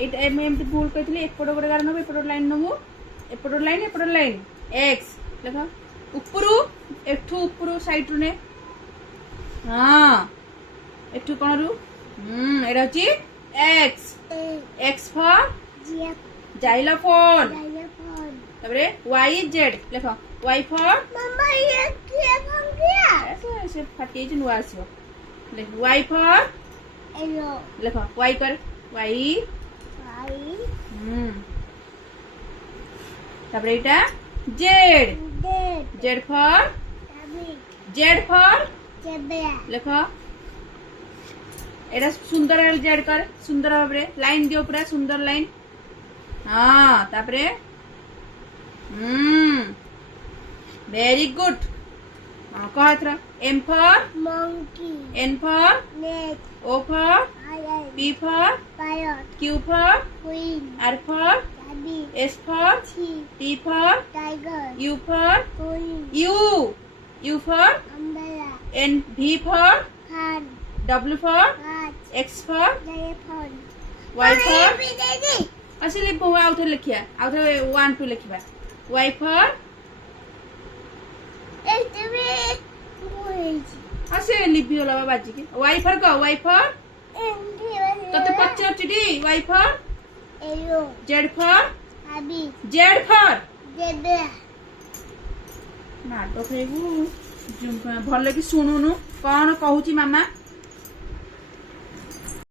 एटा एमती भूल कहती एपट गोटे गार नबू एपट लाइन नबू एपट लाइन एक्स देख उपरू एठू उपरू साइड रू ने हाँ एठू कौन रू एटा होची एक्स एक्स फॉर जाइलोफोन तबरे वाई जेड लेख वाई फॉर मम्मा ये क्या बन गया ऐसे फटी जे नुआ आसीबो लेख वाई फॉर एलो लेख वाई कर Y I तबरे Etah Z dead Z for तभी जेड फॉर चबला लेख एटा सुंदर जेड कर सुंदर भाबरे लाइन दियो पूरा सुंदर लाइन हाँ तापरे वेरी गुड हाँ कह एथरा M for monkey N for net O for lion P for parrot Q for queen R for rabbit S for sheep T for tiger U for queen U for umbrella N भी for fan W for cat X for elephant Y for baby अच्छे लिख आउ थे लिखिया आउ थे 1 2 लिखिबा Y for अच्छे लिपि होला बाजी के वाई फॉर को वाई फॉर तते पच्चर चिडी Y for yellow Z for rabbit Z for zebra नाटक हेबू भल कि शुणुनु कौन कहूची मामा